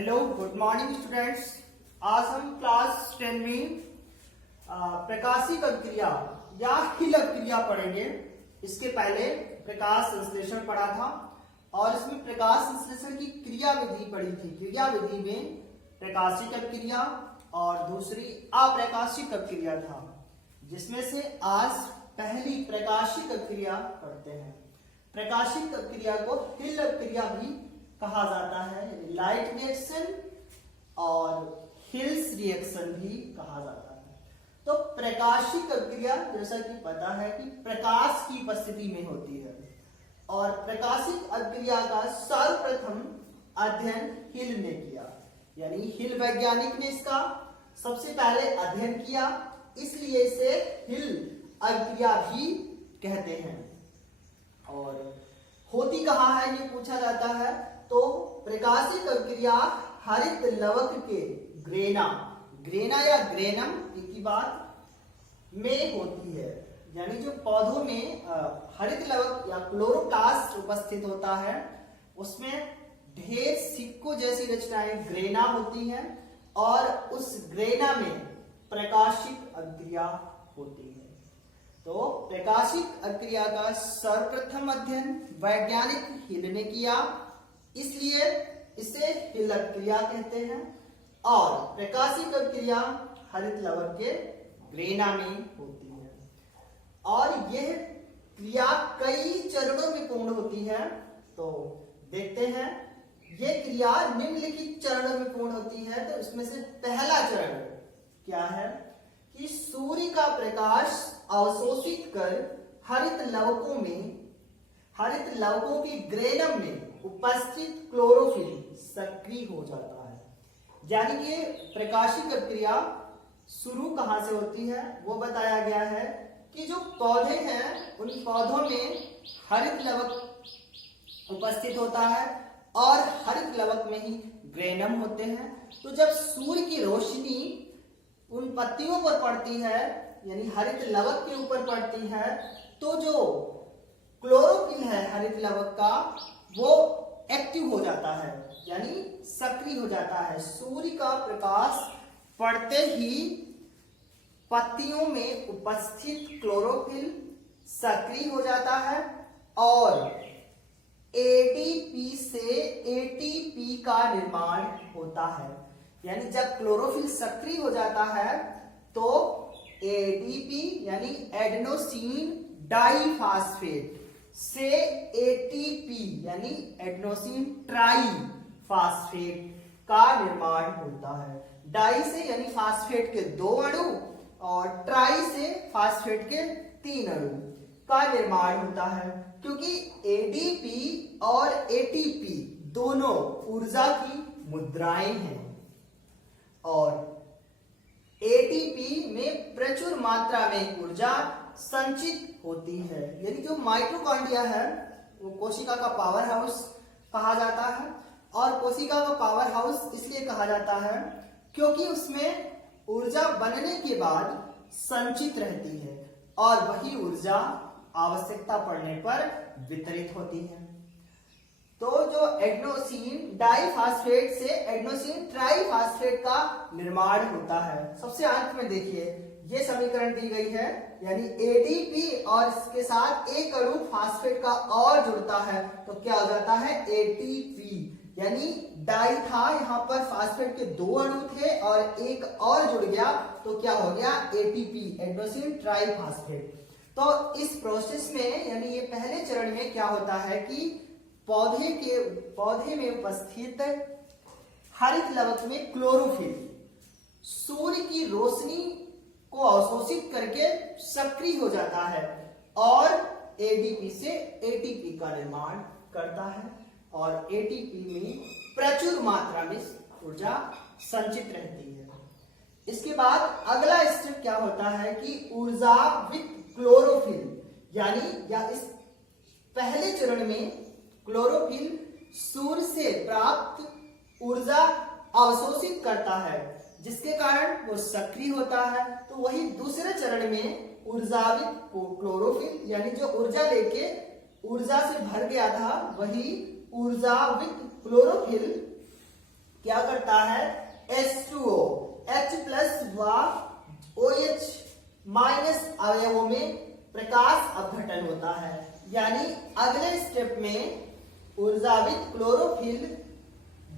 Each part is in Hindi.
Hello good morning students. आज हम क्लास 10 में प्रकाशिक अभिक्रिया या हिल अभिक्रिया पढ़ेंगे। इसके पहले प्रकाश संश्लेषण पढ़ा था और इसमें प्रकाश संश्लेषण की क्रिया विधि पढ़ी थी। क्रिया विधि में प्रकाशिक अभिक्रिया और दूसरी अप्रकाशिक अभिक्रिया था, जिसमें से आज पहली प्रकाशिक अभिक्रिया पढ़ते हैं। प्रकाशिक अभिक्रिया को हिल अभिक्रिया भी कहा जाता है, लाइट रिएक्शन और हिल्स रिएक्शन भी कहा जाता है। तो प्रकाशिक अभिक्रिया जैसा कि पता है कि प्रकाश की उपस्थिति में होती है और प्रकाशिक अभिक्रिया का सर्वप्रथम अध्ययन हिल ने किया, यानी हिल वैज्ञानिक ने इसका सबसे पहले अध्ययन किया, इसलिए इसे हिल अभिक्रिया भी कहते हैं। और होती कहाँ है ये पूछा जाता है, तो प्रकाशिक अभिक्रिया हरित लवक के ग्रेना या ग्रेनम एक ही बात में होती है, यानी जो पौधों में हरित लवक या क्लोरोप्लास्ट उपस्थित होता है उसमें ढेर सिक्कों जैसी रचनाएं ग्रेना होती हैं और उस ग्रेना में प्रकाशिक अभिक्रिया होती है। तो प्रकाशिक अभिक्रिया का सर्वप्रथम अध्ययन वैज्ञानिक हिल ने किया, इसलिए इसे हिल अभिक्रिया कहते हैं। और प्रकाशिक अभिक्रिया हरित लवक के ग्रेना में होती है और यह क्रिया कई चरणों में पूर्ण होती है। तो देखते हैं, यह क्रिया निम्नलिखित चरणों में पूर्ण होती है। तो इसमें से पहला चरण क्या है कि सूर्य का प्रकाश अवशोषित कर हरित लवकों की ग्रेनम में उपस्थित क्लोरोफिल सक्रिय हो जाता है। यानी कि प्रकाशिक अभिक्रिया शुरू कहां से होती है वो बताया गया है कि जो पौधे हैं उन पौधों में हरित लवक उपस्थित होता है और हरित लवक में ही ग्रेनम होते हैं। तो जब सूर्य की रोशनी उन पत्तियों पर पड़ती है, यानी हरित लवक के ऊपर पड़ती है, तो जो क्लोरोफिल है हरित लवक का वो एक्टिव हो जाता है, यानी सक्रिय हो जाता है। सूर्य का प्रकाश पड़ते ही पत्तियों में उपस्थित क्लोरोफिल सक्रिय हो जाता है और एडीपी से एटीपी का निर्माण होता है। यानी जब क्लोरोफिल सक्रिय हो जाता है तो एडीपी यानी एडेनोसिन डाइफास्फेट से एटीपी यानी एडेनोसिन ट्राइफास्फेट का निर्माण होता है। डाई से यानी फास्फेट के 2 अणु और ट्राई से फास्फेट के 3 अणु का निर्माण होता है, क्योंकि एडीपी और एटीपी दोनों ऊर्जा की मुद्राएं हैं और एटीपी में प्रचुर मात्रा में ऊर्जा संचित होती है। यानी जो माइटोकॉन्ड्रिया है वो कोशिका का पावर हाउस कहा जाता है और कोशिका का पावर हाउस इसलिए कहा जाता है क्योंकि उसमें ऊर्जा बनने के बाद संचित रहती है और वही ऊर्जा आवश्यकता पड़ने पर वितरित होती है। तो जो एडेनोसिन डाइफास्फेट से एडेनोसिन ट्राइफास्फेट का निर्माण होता है। सबसे अंत में देखिए ये समीकरण दी गई है, यानी एडीपी और इसके साथ एक अणु फास्फेट का और जुड़ता है तो क्या हो जाता है एटीपी, यानी डाई था, यहाँ पर फास्फेट के 2 अणु थे और एक और जुड़ गया तो क्या हो गया एटीपी एडेनोसिन ट्राइफास्फेट। तो इस प्रोसेस में यानी ये पहले चरण में क्या होता है कि पौधे में उपस्थित हरित लवक में क्लोरोफिल सूर्य की रोशनी को अवशोषित करके सक्रिय हो जाता है और एडीपी से एटीपी का निर्माण करता है और एटीपी में प्रचुर मात्रा में ऊर्जा संचित रहती है। इसके बाद अगला स्टेप क्या होता है कि ऊर्जा विद क्लोरोफिल, यानी या इस पहले चरण में क्लोरोफिल सूर्य से प्राप्त ऊर्जा अवशोषित करता है जिसके कारण वो सक्रिय होता है। तो वही दूसरे चरण में ऊर्जावित क्लोरोफिल यानी जो ऊर्जा लेके ऊर्जा से भर गया था वही ऊर्जावित क्लोरोफिल क्या करता है, H2O H प्लस व OH माइनस अवयवों में प्रकाश अपघटन होता है। यानी अगले स्टेप में ऊर्जावित क्लोरोफिल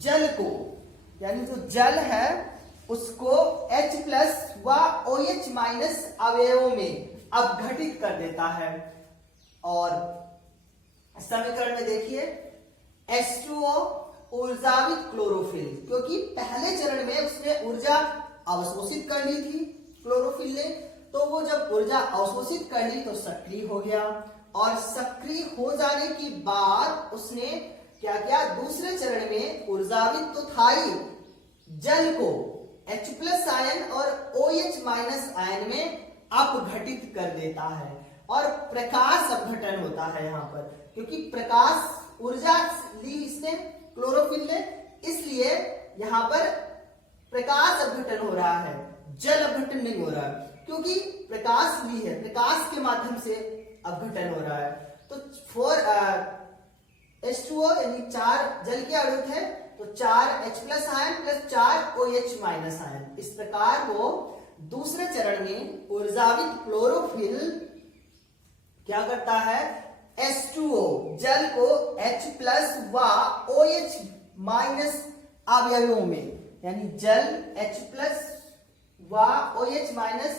जल को, यानी जो जल है उसको H प्लस व OH माइनस अवयवों में अपघटित कर देता है। और समीकरण में देखिए H2O ऊर्जावित क्लोरोफिल, क्योंकि पहले चरण में उसने ऊर्जा अवशोषित कर ली थी क्लोरोफिल ने, तो वो जब ऊर्जा अवशोषित कर ली तो सक्रिय हो गया, और सक्रिय हो जाने के बाद उसने क्या किया, दूसरे चरण में ऊर्जावित तो था ही, जल को H प्लस आयन और OH माइनस आयन में अपघटित कर देता है, और प्रकाश अपघटन होता है यहाँ पर, क्योंकि प्रकाश ऊर्जा ली इसने क्लोरोफिल ने, इसलिए यहाँ पर प्रकाश अपघटन हो रहा है, जल अपघटन नहीं हो रहा है, क्योंकि प्रकाश ली है, प्रकाश के माध्यम से अपघटन हो रहा है। तो H2O यानी 4 जल के अणु थे, तो 4 H plus ion plus 4 OH minus ion, इस प्रकार वो दूसरे चरण में ऊर्जावित क्लोरोफिल क्या करता है, H2O जल को H प्लस व OH माइनस अवयवों में, यानी जल H प्लस व OH माइनस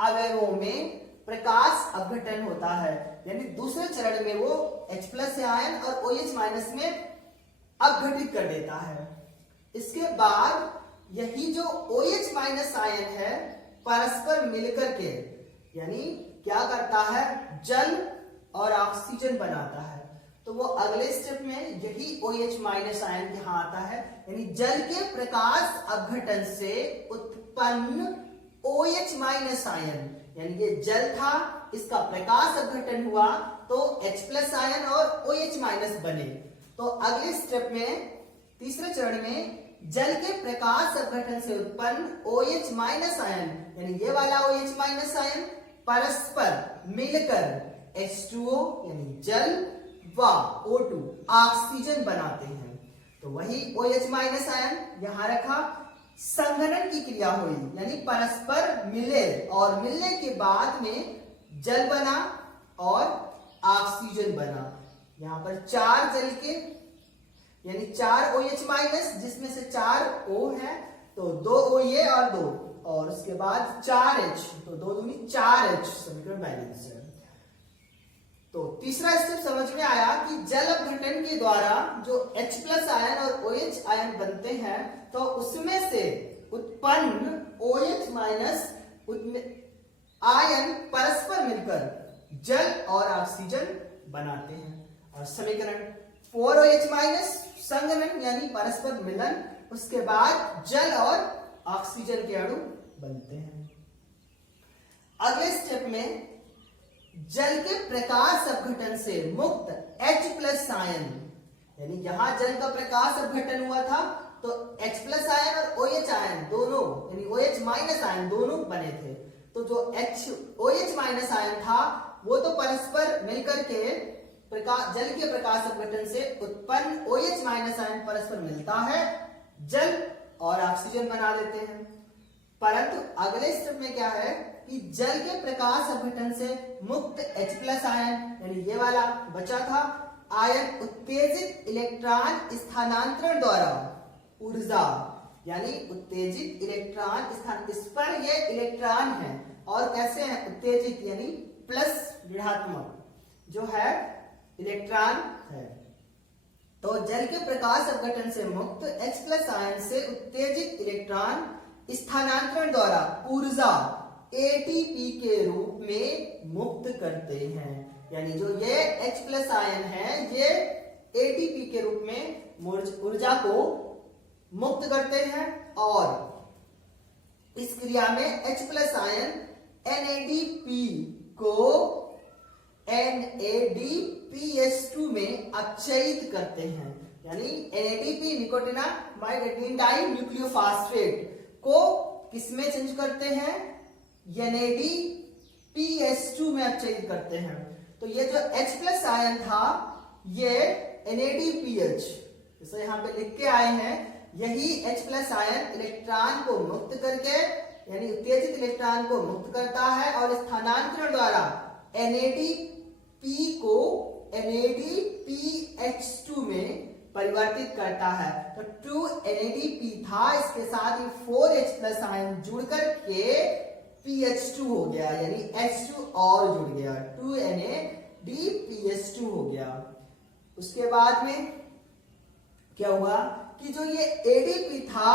अवयवों में प्रकाश अपघटन होता है, यानी दूसरे चरण में वो H प्लस आयन और OH माइनस में अपघटित कर देता है। इसके बाद यही जो OH माइनस आयन है परस्पर मिलकर के, यानी क्या करता है, जल और ऑक्सीजन बनाता है। तो वो अगले स्टेप में यही OH माइनस आयन यहाँ आता है, यानी जल के प्रकाश अपघटन से उत्पन्न OH माइनस आयन, यानी ये जल था, इसका प्रकाश अपघटन हुआ तो H प्लस आयन और OH माइनस बने। तो अगले स्टेप में तीसरे चरण में जल के प्रकाश अपघटन से उत्पन्न OH माइनस आयन, यानी ये वाला OH माइनस आयन परस्पर मिलकर H2O यानी जल व O2 ऑक्सीजन बनाते हैं। तो वही OH माइनस आयन यहां रखा, संघनन की क्रिया हुई, यानी परस्पर मिले, और मिलने के बाद में जल बना और ऑक्सीजन बना। यहां पर 4 जल के, यानी 4 OH माइनस, जिसमें से 4 O है, तो 2 O ये और 2, और उसके बाद 4 H, तो 2 दूनी 4 H, समीकरण बैलेंस है। तो तीसरा स्टेप समझ में आया कि जल अपघटन के द्वारा जो H प्लस आयन और OH आयन बनते हैं, तो उसमें से उत्पन्न OH माइनस आयन परस्पर मिलकर जल और ऑक्सीजन बनाते हैं। और समीकरण 4OH माइनस संघनन यानी परस्पर मिलन, उसके बाद जल और ऑक्सीजन के अणु बनते हैं। अगले स्टेप में जल के प्रकाश अपघटन से मुक्त H प्लस आयन, यानी यहां जल का प्रकाश अपघटन हुआ था तो H प्लस आयन और OH आयन दोनों, यानी OH माइनस आयन दोनों बने थे। तो जो OH माइनस आयन था वो तो परस्पर मिलकर के जल के प्रकाश अपघटन से उत्पन्न OH माइनस आयन परस्पर मिलता है, जल और ऑक्सीजन बना लेते हैं। परंतु अगले स्टेप में क्या है कि जल के प्रकाश अपघटन से मुक्त H प्लस आयन, यानी ये वाला बचा था आयन, उत्तेजित इलेक्ट्रॉन स्थानांतरण द्वारा ऊर्जा, यानी उत्तेजित इलेक्ट्रॉन स्थान, इस पर ये इलेक्ट्रॉन है और कैसे है उत्तेजित, यानी प्लस ऋणात्मक जो है इलेक्ट्रॉन है। तो जल के प्रकाश अपघटन से मुक्त H प्लस आयन से उत्तेजित इलेक्ट्रॉन स्थानांतरण द्वारा ऊर्जा ATP के रूप में मुक्त करते हैं, यानी जो ये H प्लस आयन है ये ATP के रूप में ऊर्जा को मुक्त करते हैं, और इस क्रिया में H प्लस आयन NADP को NADPH2 में अपचयित करते हैं, यानी NADP निकोटिनामाइड डाई न्यूक्लियोफॉस्फेट को किसमें चेंज करते हैं, NADPH2 में अपचयित करते हैं। तो ये जो H प्लस आयन था ये NADPH, जैसे यहाँ पे लिख के आए हैं यही H+ आयन इलेक्ट्रॉन को मुक्त करके यानी उत्तेजित इलेक्ट्रॉन को मुक्त करता है और स्थानांतरण द्वारा NADP को NADPH2 में परिवर्तित करता है। तो 2 NADP था, इसके साथ ही 4H+ आयन जुड़ करके PH2 हो गया, यानी H2 और जुड़ गया, 2 NADPH2 हो गया। उसके बाद में क्या हुआ कि जो ये ADP था,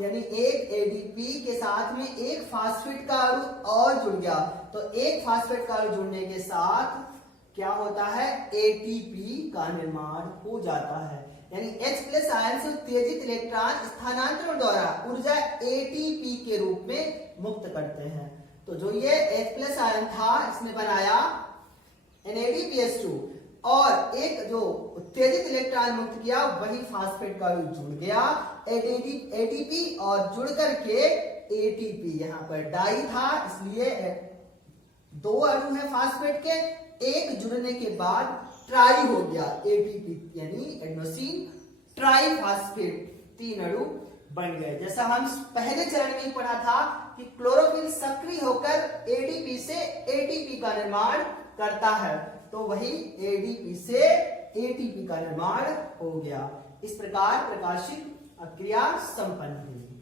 यानी एक ADP के साथ में एक फास्फेट का अणु और जुड़ गया, तो एक फास्फेट का अणु जुड़ने के साथ क्या होता है, ATP का निर्माण हो जाता है। यानी H+ आयन से उत्तेजित इलेक्ट्रॉन स्थानांतरण द्वारा ऊर्जा ATP के रूप में मुक्त करते हैं। तो जो ये H+ आयन था, इसने बनाया NADPH2 और एक जो उत्तेजित इलेक्ट्रॉन मुक्त किया वही फास्फेट का अणु जुड़ गया ADP और जुड़ करके ATP, यहाँ पर डाई था इसलिए 2 अणु है फास्फेट के, एक जुड़ने के बाद ट्राई हो गया ATP, यानी एडेनोसिन ट्राईफास्फेट, 3 अणु बन गए। जैसा हम पहले चरण में ही पढ़ा था कि क्लोरोफिल सक्रिय होकर ADP से ATP का निर्माण करता है, तो वही ADP से ATP का निर्माण हो गया। इस प्रकार प्रकाशिक क्रिया संपन्न हुई।